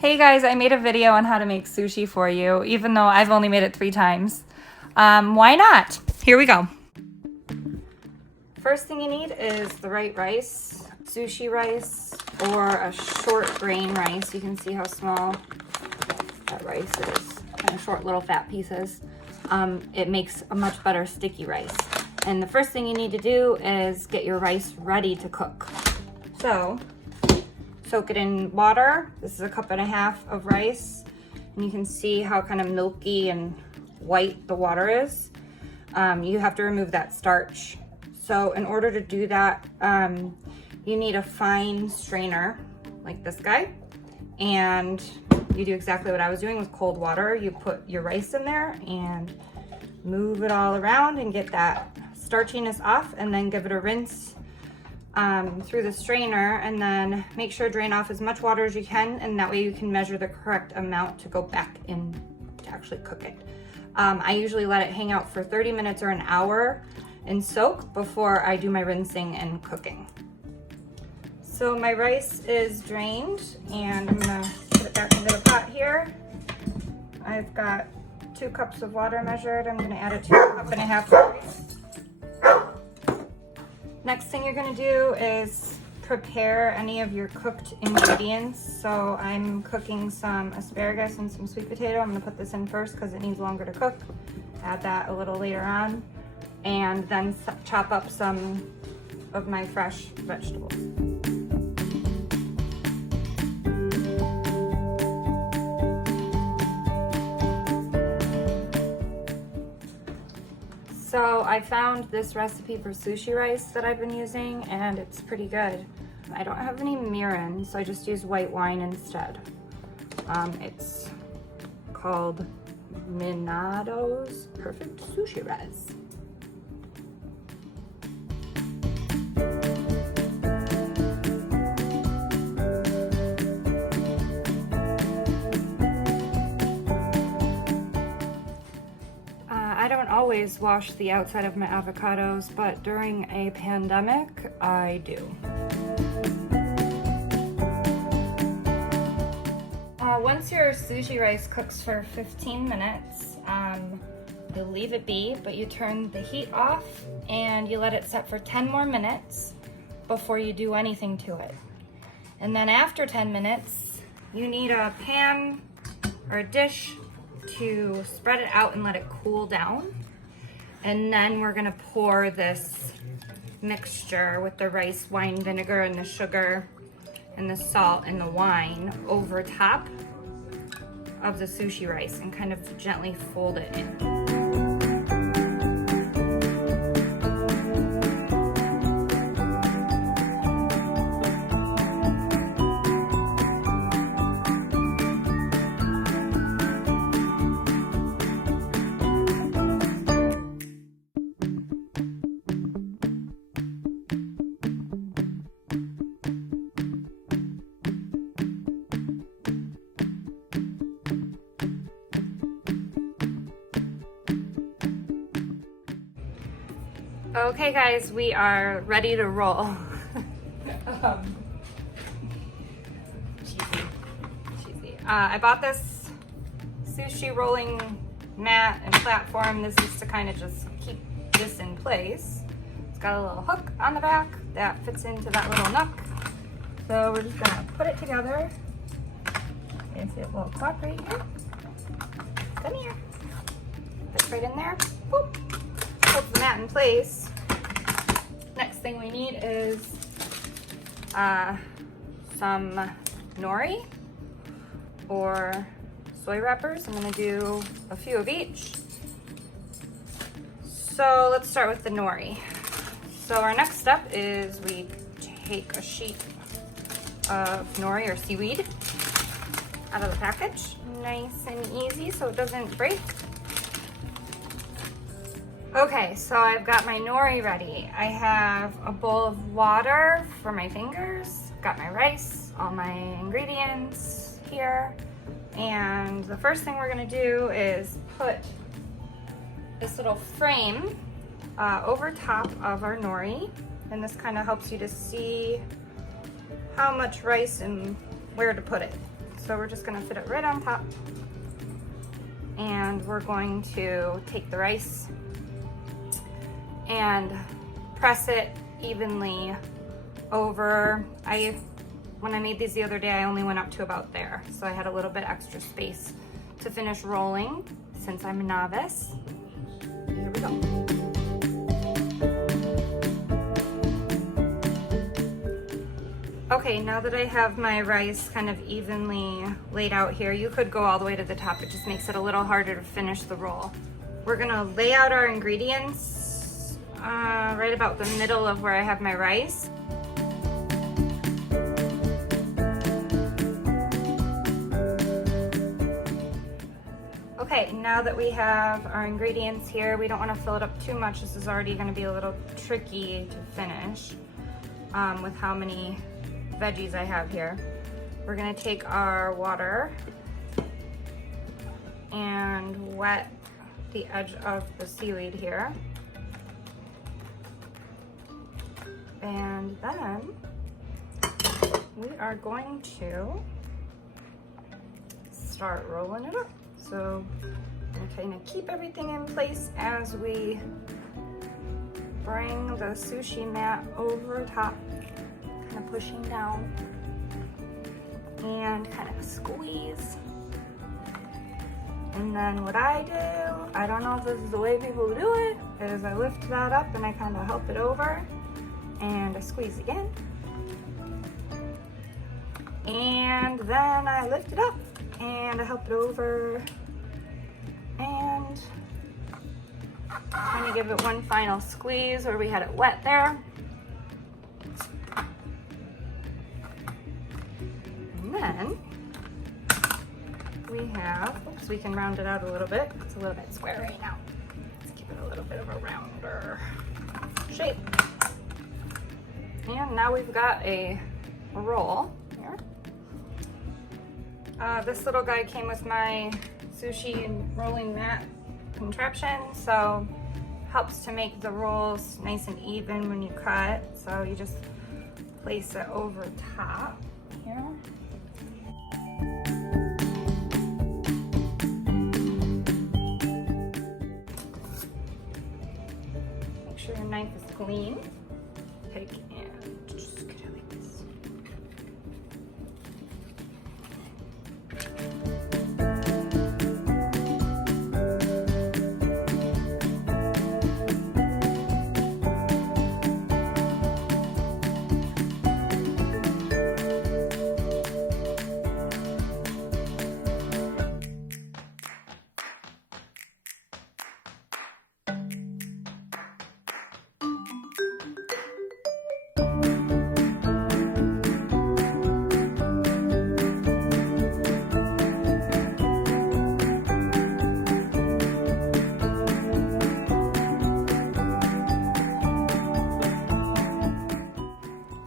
Hey guys, I made a video on how to make sushi for you, even though I've only made it 3 times. Why not? Here we go. First thing you need is the right rice, sushi rice, or a short grain rice. You can see how small that rice is, kind of short little fat pieces. It makes a much better sticky rice. And the first thing you need to do is get your rice ready to cook. So, soak it in water. This is a 1.5 cups of rice. And you can see how kind of milky and white the water is. You have to remove that starch. So in order to do that, you need a fine strainer like this guy. And you do exactly what I was doing with cold water. You put your rice in there and move it all around and get that starchiness off, and then give it a rinse through the strainer, and then make sure to drain off as much water as you can, and that way you can measure the correct amount to go back in to actually cook it. I usually let it hang out for 30 minutes or an hour and soak before I do my rinsing and cooking. So my rice is drained, and I'm gonna put it back into the pot here. I've got 2 cups of water measured. I'm gonna add it to a 1.5 cups. Next thing you're gonna do is prepare any of your cooked ingredients. So I'm cooking some asparagus and some sweet potato. I'm gonna put this in first because it needs longer to cook. Add that a little later on. And then chop up some of my fresh vegetables. So I found this recipe for sushi rice that I've been using, and it's pretty good. I don't have any mirin, so I just use white wine instead. It's called Minado's Perfect Sushi Rice. I don't always wash the outside of my avocados, but during a pandemic, I do. Once your sushi rice cooks for 15 minutes, you leave it be, but you turn the heat off and you let it set for 10 more minutes before you do anything to it. And then after 10 minutes, you need a pan or a dish to spread it out and let it cool down. And then we're gonna pour this mixture with the rice, wine vinegar, and the sugar, and the salt and the wine over top of the sushi rice and kind of gently fold it in. Okay guys, we are ready to roll. Cheesy. I bought this sushi rolling mat and platform. This is to kind of just keep this in place. It's got a little hook on the back that fits into that little nook. So we're just gonna put it together. You can see a little clock right here. Come here. Fits right in there. Boop. Hold the mat in place. Next thing we need is some nori or soy wrappers. I'm gonna do a few of each. So let's start with the nori. So our next step is we take a sheet of nori or seaweed out of the package. Nice and easy so it doesn't break. Okay, so I've got my nori ready. I have a bowl of water for my fingers, got my rice, all my ingredients here, and the first thing we're gonna do is put this little frame over top of our nori, and this kind of helps you to see how much rice and where to put it. So we're just gonna fit it right on top. And we're going to take the rice and press it evenly over. When I made these the other day, I only went up to about there. So I had a little bit extra space to finish rolling since I'm a novice. Here we go. Okay, now that I have my rice kind of evenly laid out here, you could go all the way to the top. It just makes it a little harder to finish the roll. We're gonna lay out our ingredients right about the middle of where I have my rice. Okay, now that we have our ingredients here, we don't want to fill it up too much. This is already going to be a little tricky to finish with how many veggies I have here. We're going to take our water and wet the edge of the seaweed here. And then we are going to start rolling it up. So I'm kind of keep everything in place as we bring the sushi mat over top, kind of pushing down and kind of squeeze. And then what I do, I don't know if this is the way people do it, is I lift that up and I kind of help it over and I squeeze again. And then I lift it up and I help it over and kind of give it one final squeeze where we had it wet there. And then we have, oops, we can round it out a little bit. It's a little bit square right now. Let's give it a little bit of a rounder shape. And now we've got a roll here. This little guy came with my sushi and rolling mat contraption, so helps to make the rolls nice and even when you cut. So you just place it over top here. Make sure your knife is clean. Take and just get it like this.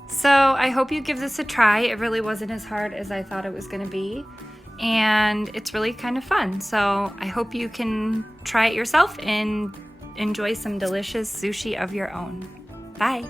So I hope you give this a try. It really wasn't as hard as I thought it was going to be. And it's really kind of fun. So I hope you can try it yourself and enjoy some delicious sushi of your own. Bye.